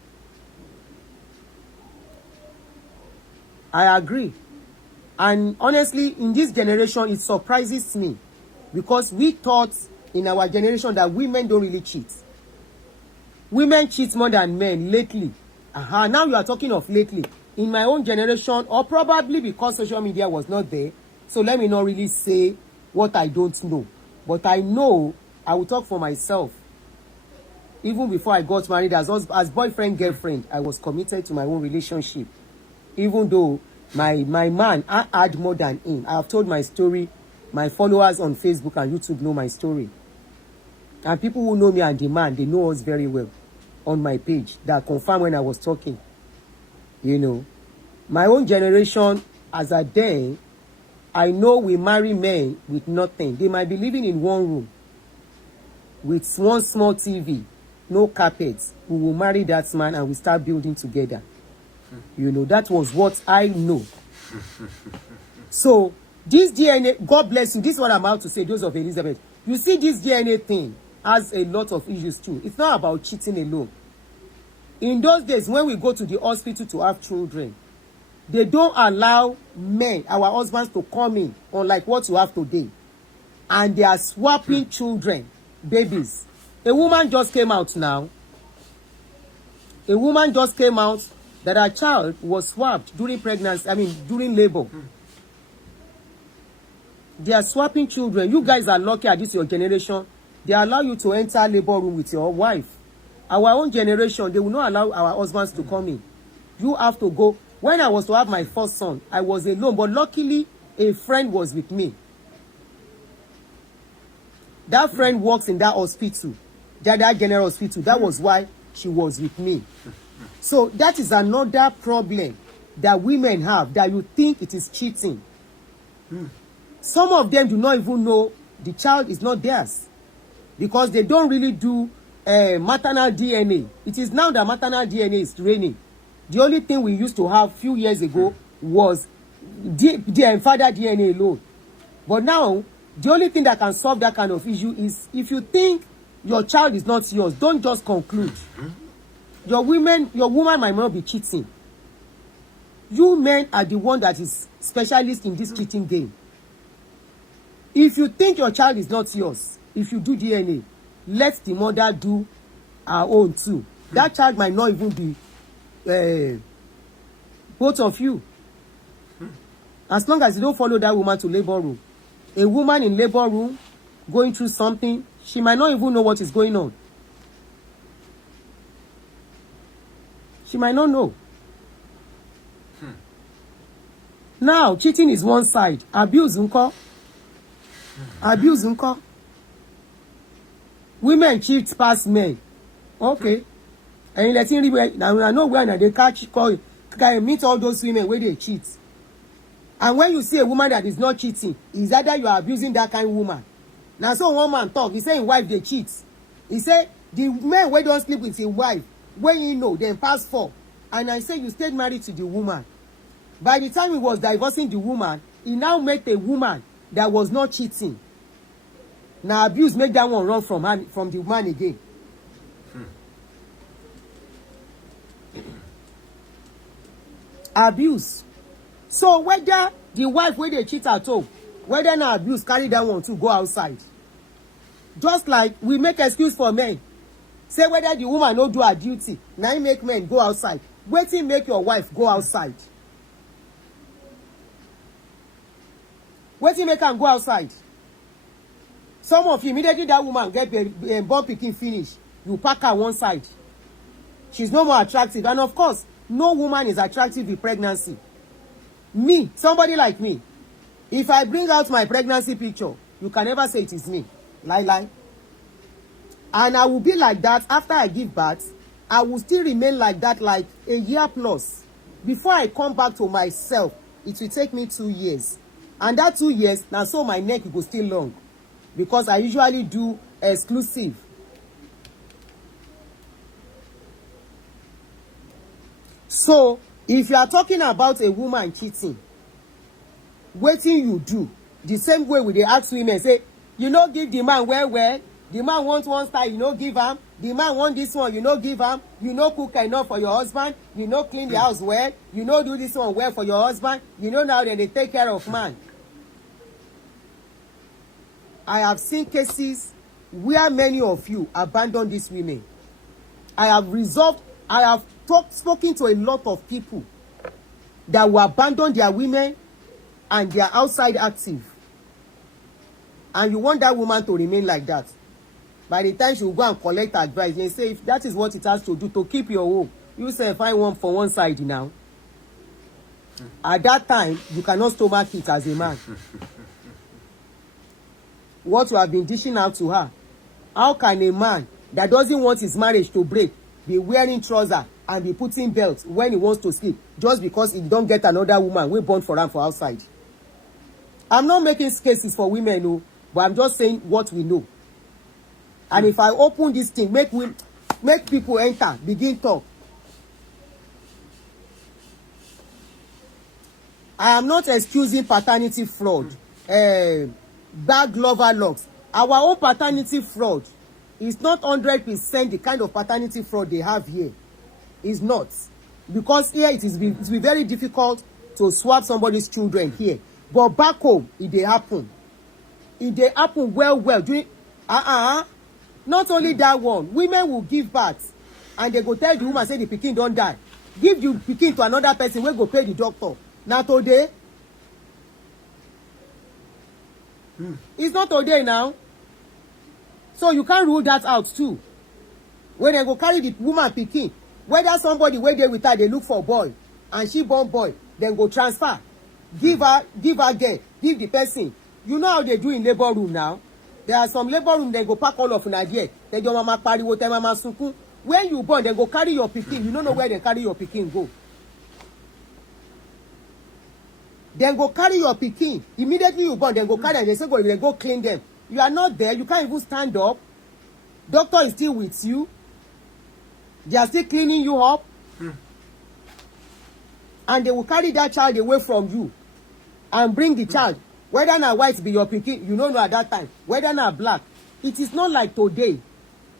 I agree. And honestly, in this generation, it surprises me. Because we thought in our generation that women don't really cheat. Women cheat more than men lately. Now you are talking of lately. In my own generation, or probably because social media was not there, so let me not really say what I don't know. But I know, I will talk for myself. Even before I got married, as boyfriend, girlfriend, I was committed to my own relationship. Even though my man, I had more than him. I have told my story. My followers on Facebook and YouTube know my story. And people who know me and the man, they know us very well on my page. That confirmed when I was talking. You know, my own generation, as a day, I know we marry men with nothing. They might be living in one room with one small TV, no carpets. We will marry that man and we start building together. You know, that was what I know. So, this DNA, God bless you. This is what I'm about to say, those of Elizabeth. You see, this DNA thing has a lot of issues too. It's not about cheating alone. In those days, when we go to the hospital to have children, they don't allow men, our husbands, to come in, unlike what you have today. And they are swapping children, babies. A woman just came out now. A woman just came out that her child was swapped during pregnancy, during labor. They are swapping children. You guys are lucky at this your generation. They allow you to enter labor room with your wife. Our own generation, they will not allow our husbands to come in. You have to go. When I was to have my first son, I was alone, but luckily, a friend was with me. That friend works in that hospital, that general hospital. That was why she was with me. So that is another problem that women have, that you think it is cheating. Some of them do not even know the child is not theirs because they don't really do maternal DNA. It is now that maternal DNA is reigning. The only thing we used to have a few years ago was the father DNA alone. But now, the only thing that can solve that kind of issue is if you think your child is not yours, don't just conclude. Your woman might not be cheating. You men are the one that is specialist in this cheating game. If you think your child is not yours, if you do DNA, let the mother do her own too. That child might not even be both of you. As long as you don't follow that woman to labor room. A woman in labor room going through something, she might not even know what is going on. She might not know. Now, cheating is one side. Abuse, unko. Abuse, unko. Women cheat past men. Okay. And let's see where now I know where they catch call can meet all those women where they cheat. And when you see a woman that is not cheating, is either you are abusing that kind of woman. Now so one man talk, he say his wife they cheat. He say the men wey don't sleep with his wife, when you know, then pass 4. And I say you stayed married to the woman. By the time he was divorcing the woman, he now met a woman that was not cheating. Now abuse make that one run from the man again. Abuse. So whether the wife wey dey cheat at home, whether na abuse carry that one to go outside. Just like we make excuse for men. Say whether the woman no do her duty, na im make men go outside. Wetin make your wife go outside? Wetin make am go outside? Some of you, immediately that woman get born pikin finish, you pack her one side. She's no more attractive. And of course, no woman is attractive with pregnancy. Me, somebody like me, if I bring out my pregnancy picture, you can never say it is me. Lie. And I will be like that after I give birth. I will still remain like that like a year plus. Before I come back to myself, it will take me 2 years. And that 2 years, now so my neck will go still long. Because I usually do exclusive. So, if you are talking about a woman cheating, wetin you do, the same way we dey ask women, say, you no give the man well, the man want one style, you no give am, the man want this one, you no give am, you no cook enough for your husband, you no clean the house well, you no do this one well for your husband, you know now that they take care of man. I have seen cases where many of you abandon these women. I have spoken to a lot of people that will abandon their women and they are outside active. And you want that woman to remain like that. By the time she will go and collect advice, they say if that is what it has to do to keep your home, you say find one for one side now. At that time, you cannot stomach it as a man. What you have been dishing out to her. How can a man that doesn't want his marriage to break be wearing trousers and be putting belts when he wants to sleep just because he don't get another woman wey born for him for outside? I'm not making cases for women, no, but I'm just saying what we know. And if I open this thing, make people enter, begin talk. I am not excusing paternity fraud, bad lover locks. Our own paternity fraud is not 100% the kind of paternity fraud they have here. It's not. Because here it will be very difficult to swap somebody's children here. But back home, it dey happen. It dey happen well. Doing, not only that one, women will give birth and they go tell the woman, say the pikin don't die. Give the pikin to another person, wey go pay the doctor. Now today, it's not today now. So you can't rule that out too. When they go carry the woman pikin, whether somebody wey dey with her, they look for boy, and she born boy, then go transfer. Give her girl, give the person. You know how they do in labor room now? There are some labor room, they go pack all of una there. Then your mama pariwo, tell mama sunkún. When you born, they go carry your pikin. You don't know where they carry your pikin go. Then go carry your pikin. Immediately you born, then go carry and they say they go clean them. You are not there. You can't even stand up. Doctor is still with you. They are still cleaning you up. And they will carry that child away from you and bring the child. Whether na white be your pikin, you don't know at that time. Whether na black. It is not like today,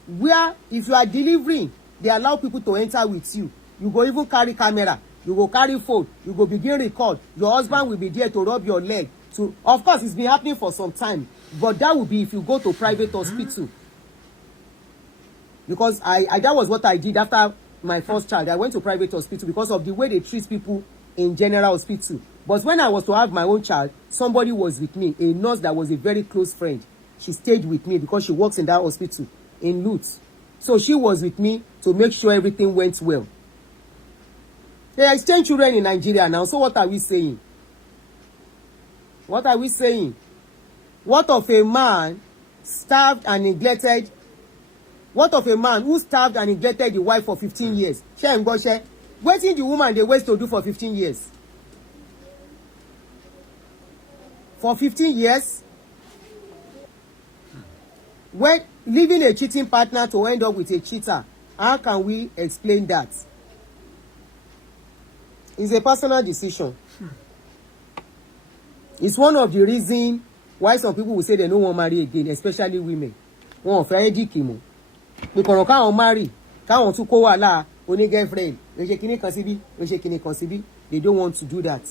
where if you are delivering, they allow people to enter with you. You go even carry camera. You go carry phone. You go begin record. Your husband will be there to rub your leg. So, of course, it's been happening for some time. But that will be if you go to private hospital. Because that was what I did after my first child. I went to private hospital because of the way they treat people in general hospital. But when I was to have my own child, somebody was with me, a nurse that was a very close friend. She stayed with me because she works in that hospital in Lutz. So she was with me to make sure everything went well. They exchange children in Nigeria now. So what are we saying? What are we saying? What of a man starved and neglected What of a man who starved and neglected the wife for 15 years? Share and go share. Wetin the woman dey waste to do for 15 years? For 15 years? When leaving a cheating partner to end up with a cheater, how can we explain that? It's a personal decision. It's one of the reasons why some people will say they don't want to marry again, especially women. Wọn ò fẹ́ ẹ́díkì mọ́. Because káwọn marry, káwọn tún kó wàhálà oní girlfriend, ló ṣe kíní kan síbí, ló ṣe kíní kan síbí. They don't want to do that.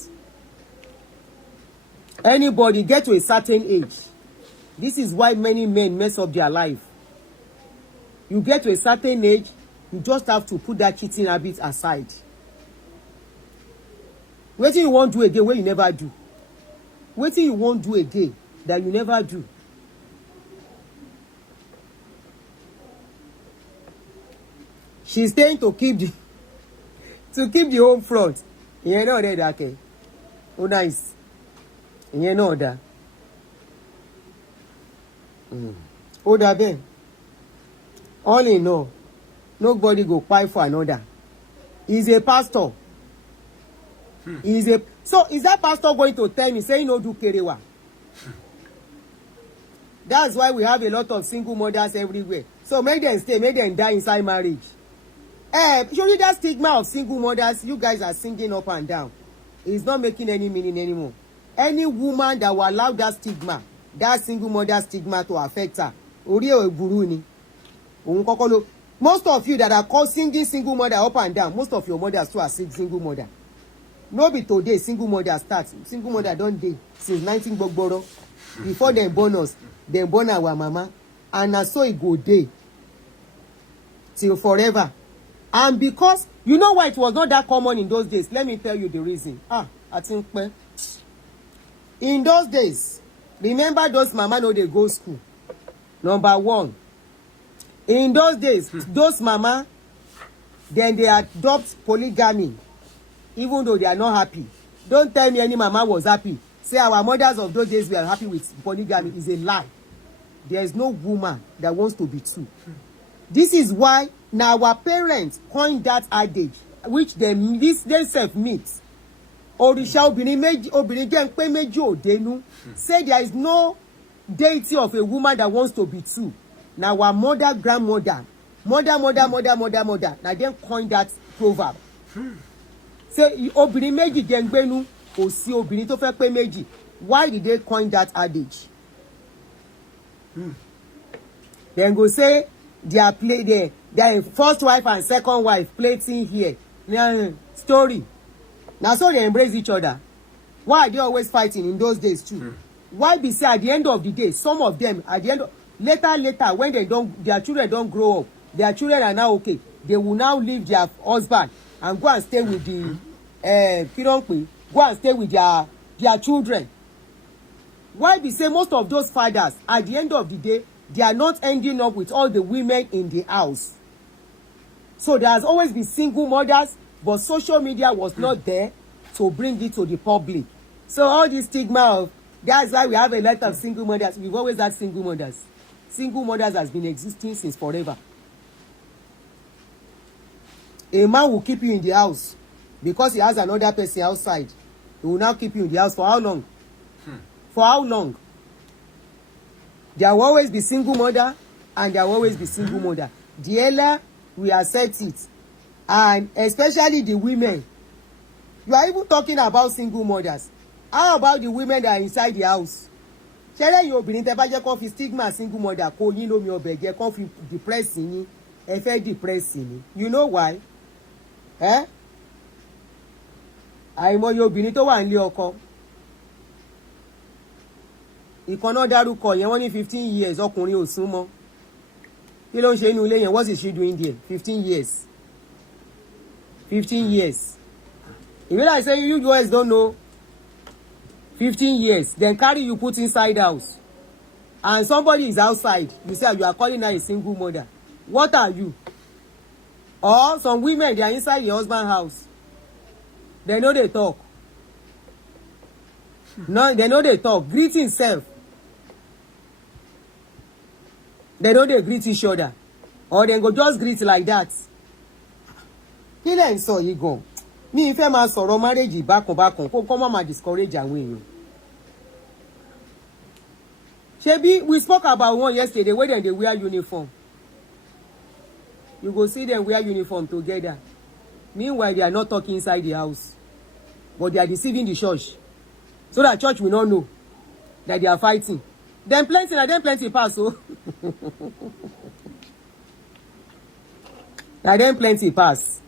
Anybody get to a certain age. This is why many men mess up their life. You get to a certain age, you just have to put that cheating habit aside. Wetin you wan do again wey you never do? Wetin you wan do again that you never do? She's staying to keep the home front. Ìyẹn náà dẹ̀ dákẹ́. Ó nice. Ìyẹn náà dá. Ó dá bẹ́ẹ̀. All in all, nobody go kpai for another. He's a pastor. So is that pastor going to tell me say he no do kerewa? That's why we have a lot of single mothers everywhere. So make them stay, make them die inside marriage. Surely that stigma of single mothers you guys are singing up and down is not making any meaning anymore. Any woman that will allow that stigma, that single mother stigma to affect her, orí ẹ̀ burú ni. Òun kọ́kọ́ ló. Most of you that are called singing single mother up and down, most of your mothers too are single mother. No be today single mother start. Single mother don dey since 19 gbogboro. Before dem born us, dem born our mama, and na so e go dey till forever. And because you know why it was not that common in those days, let me tell you the reason. I think in those days, remember those mama no dey go school. Number one, in those days, those mama, then they adopt polygamy, even though they are not happy. Don't tell me any mama was happy. Say our mothers of those days were happy with polygamy is a lie. There is no woman that wants to be two. This is why now our parents coined that adage, which they self meet. Òrìṣà obìnrin jẹ́ ń pé méjì òdenu. Say there is no deity of a woman that wants to be two. Now our mother, grandmother, mother. Now then coined that proverb. Say obìnrin méjì jẹ́ ń gbénu, kò sí obìnrin tó fẹ́ pé méjì. Why did they coin that adage? Then go say their first wife and second wife plating here. Story. Now so they embrace each other. Why are they always fighting in those days too? Why be say at the end of the day, some of them at the end of, later when their children don't grow up, their children are now okay. They will now leave their husband and go and stay with go and stay with their children. Why be say most of those fathers at the end of the day, they are not ending up with all the women in the house. So there has always been single mothers, but social media was not there to bring it to the public. So all this stigma of, that's why we have a lot of single mothers. We've always had single mothers. Single mothers has been existing since forever. A man will keep you in the house because he has another person outside. He will now keep you in the house for how long? For how long? There will always be single mother and there will always be single mother. The earlier we accept it, and especially the women. You are even talking about single mothers. How about the women that are inside the house? Ṣẹlẹ̀ yìí obìnrin tẹ́ bá jẹ́ kó fi stigma single mother kó yín lómi ọbẹ̀ jẹ́ kó fi depress yín, ẹ fẹ́ depress yín. You know why? Àìmọye obìnrin tó wà nílé ọkọ. Ìkan náà dárúkọ yẹn wọ́n ní 15 years ọkùnrin ò sún mọ́. Kí ló ń ṣe inú ilé yẹn? What is she doing there? 15 years. 15 years. If you like say you guys don't know, 15 years, then carry you put inside house. And somebody is outside. You say you are calling her a single mother. What are you? Or some women, they are inside your husband's house. They know they talk. No, they know they talk. Greeting self. They know they greet each other. or dem go just greet like that. Kí lẹ̀ ń sọ yìí gan? Mi fẹ́ máa sọ̀rọ̀ marriage bákan kó kọ́ máa discourage àwọn èèyàn. Shebi, we spoke about one yesterday wey dem dey wear uniform. You go see them wear uniform together. Meanwhile, they are not talking inside the house. But they are deceiving the church. So that church will not know that they are fighting. Then plenty pass, so. Then plenty pass.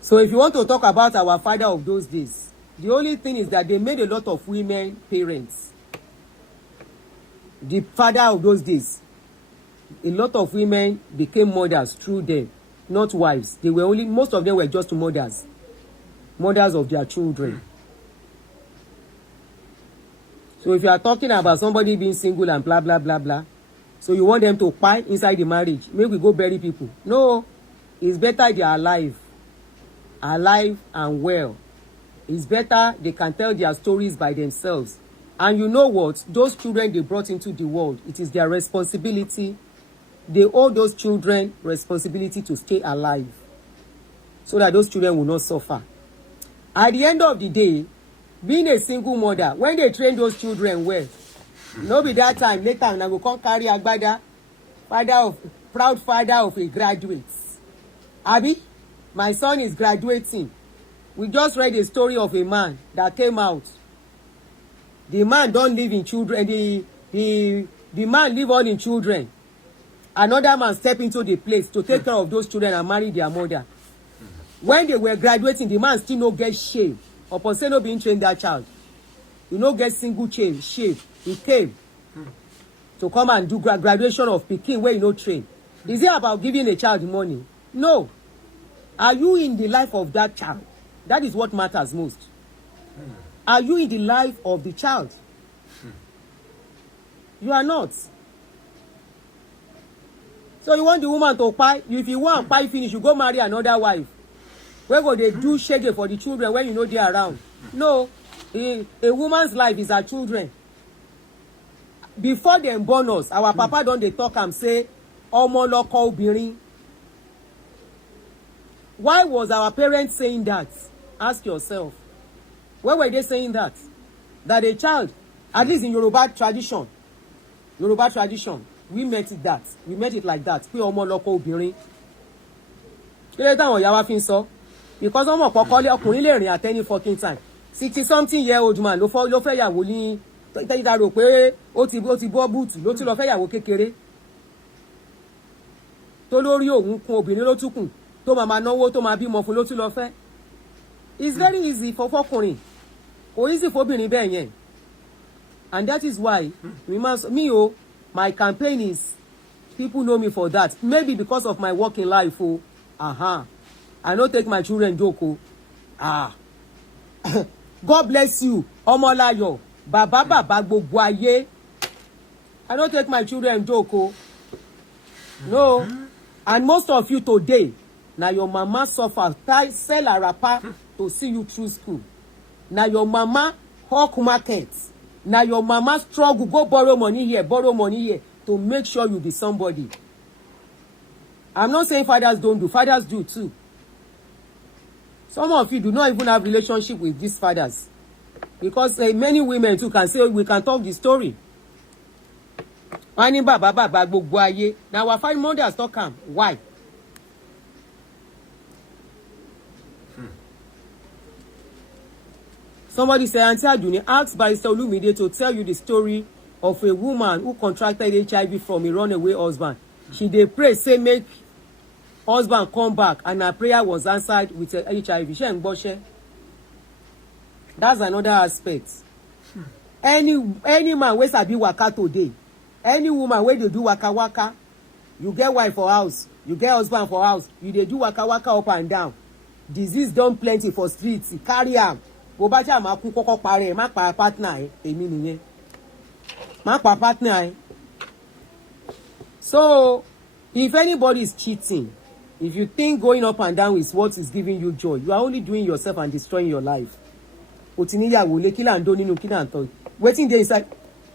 So if you want to talk about our father of those days, the only thing is that they made a lot of women parents. The father of those days, a lot of women became mothers through them, not wives. They were only, most of them were just mothers of their children. So if you are talking about somebody being single and blah blah blah blah, so you want them to fight inside the marriage, maybe we go bury people. No, it's better they are alive and well. It's better they can tell their stories by themselves. And you know what? Those children they brought into the world, it is their responsibility. They owe those children responsibility to stay alive so that those children will not suffer. At the end of the day, being a single mother, when they train those children well, no be that time later I go come carry agbada, proud father of a graduate. Abi, my son is graduating. We just read a story of a man that came out. The man don't live in children. The man live on in children. Another man step into the place to take care of those children and marry their mother. When they were graduating, the man still no get shame. Upon say no being trained that child. You no get single shame. He came to come and do graduation of Pikin where you no train. Is it about giving a child money? No. Are you in the life of that child? That is what matters most. Are you in the life of the child? You are not. So you want the woman to pay? If you want pay finish, you go marry another wife. Where go they do shege for the children when you know they are around? No. A woman's life is her children. Before them born us, our papa don dey talk and say, Omo loko obìnrin. Why was our parents saying that? Ask yourself. Why were they saying that? That a child, at least in Yoruba tradition, we met it like that. Pé ọmọ lọkọ obìnrin. Kí ló táwọn ìyá wa fi ń sọ? Because ọmọ kọ́kọ́ ọkùnrin lè rìn at any fucking time. 60-something-year-old man ló fẹ́ yàwó ní tẹ́yìdá rò pé ó ti bọ́ búùtù ló ti lọ fẹ́ yàwó kékeré. Tó lórí òun kun obìnrin ló tún kùn. Tó máa náwó tó máa bímọ fún ló tún lọ fẹ́. It's very easy for fọkùnrin. Kò easy fóbìnrin bẹ́ẹ̀ yẹn. And that is why my campaign is, people know me for that. Maybe because of my work in life. I don't take my children joke. God bless you. Omolayo. Baba gbogbo ayé. I don't take my children joke. No. And most of you today, now your mama suffer, sell a wrapper to see you through school. Now your mama hawk market. Now your mama struggle, go borrow money here to make sure you be somebody. I'm not saying fathers don't do. Fathers do too. Some of you do not even have relationship with these fathers. Because many women too can say, we can talk the story. Now our five mothers don't come. Why? Somebody say, Aunty Aduuni, asked by Olumide to tell you the story of a woman who contracted HIV from a runaway husband. She dey pray, say make husband come back, and her prayer was answered with HIV. That's another aspect. Any man wey sabi waka today, any woman wey dey do waka waka, you get wife for house, you get husband for house, you dey do waka waka up and down. Disease don plenty for streets, carry am. Go back to my koko pare, ma pa partner èmi nìyẹn. Ma pa partner. So, if anybody is cheating, if you think going up and down is what is giving you joy, you are only doing yourself and destroying your life. Otiniyawo le kila ndo nínú kila nto. Waiting there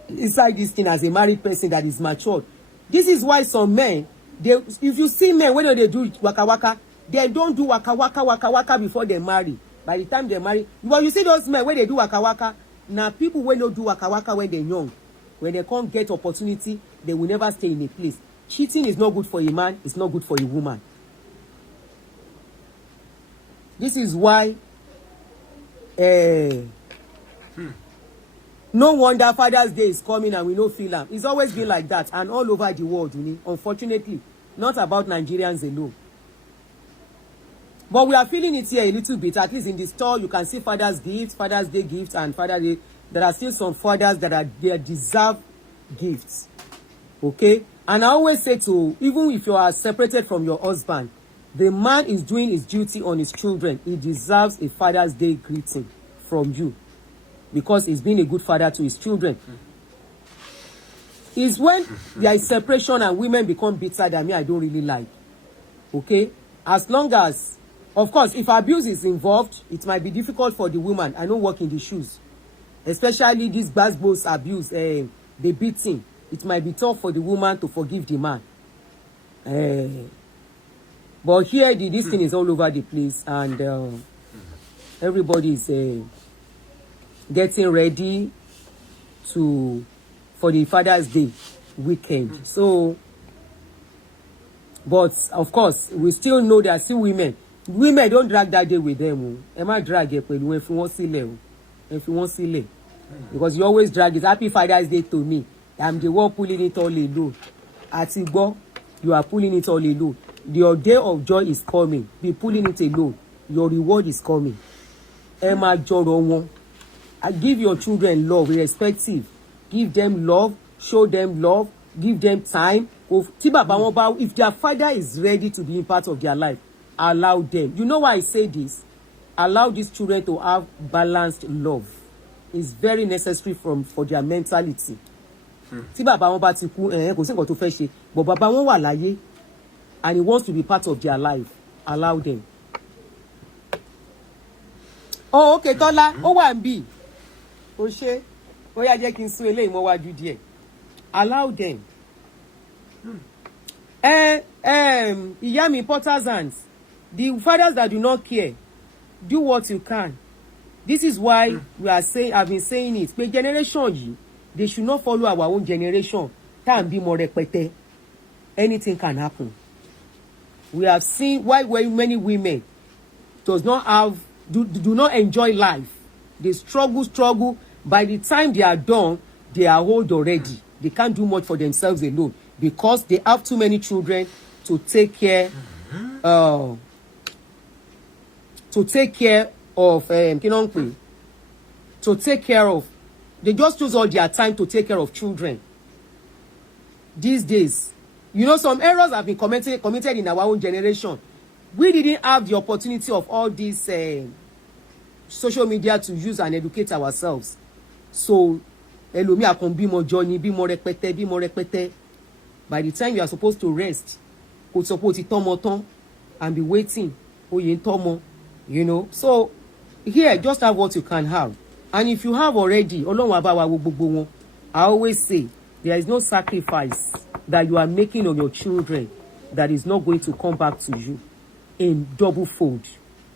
inside this thing as a married person that is matured. This is why some men, if you see men when they do waka waka, they don't do waka waka before they marry. By the time they marry, but you see those men when they do waka waka, now people when they do waka waka when they're young, when they can't get opportunity, they will never stay in a place. Cheating is not good for a man, it's not good for a woman. This is why no wonder Father's Day is coming and we no feel am. It's always been like that and all over the world, unfortunately, not about Nigerians alone. But we are feeling it here a little bit. At least in the store, you can see Father's gifts, Father's Day gifts, and Father's Day. There are still some fathers that they deserve gifts. Okay? And I always say even if you are separated from your husband, the man is doing his duty on his children. He deserves a Father's Day greeting from you because he's been a good father to his children. It's when there is separation and women become bitter that me I don't really like. Okay? As long as, of course, if abuse is involved, it might be difficult for the woman. I don't work in the shoes. Especially this basketball abuse, the beating. It might be tough for the woman to forgive the man. But here, this thing is all over the place. And everybody is getting ready for the Father's Day weekend. So, but of course, we still know there are still women. Women don't drag that day with them. Emma drag it when you want to if you want to because you always drag it. Happy Father's Day to me. I'm the one pulling it all alone. At Igbo, you are pulling it all alone. Your day of joy is coming. Be pulling it alone. Your reward is coming. Emma Joronwo. Give your children love, irrespective. Give them love. Show them love. Give them time. If their father is ready to be in part of their life, allow them. You know why I say this? Allow these children to have balanced love. It's very necessary for their mentality. Tí bàbá wọn bá ti kú, kò sí nǹkan tó fẹ́ ṣe. But bàbá wọn wà láyé and he wants to be part of their life. Allow them. Oh, okay, Tola. Ó wà níbí. Ó ṣe. Ó yá jẹ́ kí n sún eléyìí mọ́ wájú díẹ̀. Allow them. Ìyá mi Potter's hands. The fathers that do not care, do what you can. This is why I've been saying it. Pé generation yìí, they should not follow our own generation. Tá ń bímọ rẹpẹtẹ. Anything can happen. We have seen why many women do not enjoy life. They struggle. By the time they are done, they are old already. They can't do much for themselves alone because they have too many children to take care. To take care of, they just use all their time to take care of children. These days, some errors have been committed in our own generation. We didn't have the opportunity of all these social media to use and educate ourselves. So, ẹlòmíì kan bímọ jọ ni, bímọ rẹpẹtẹ. By the time you are supposed to rest, kò sọ pé ó ti tọ́mọ tán and be waiting, oyè ń tọ́mọ. So here just have what you can have, and if you have already, Ọlọ́run á bá wa wo gbogbo wọn. I always say there is no sacrifice that you are making on your children that is not going to come back to you in double fold.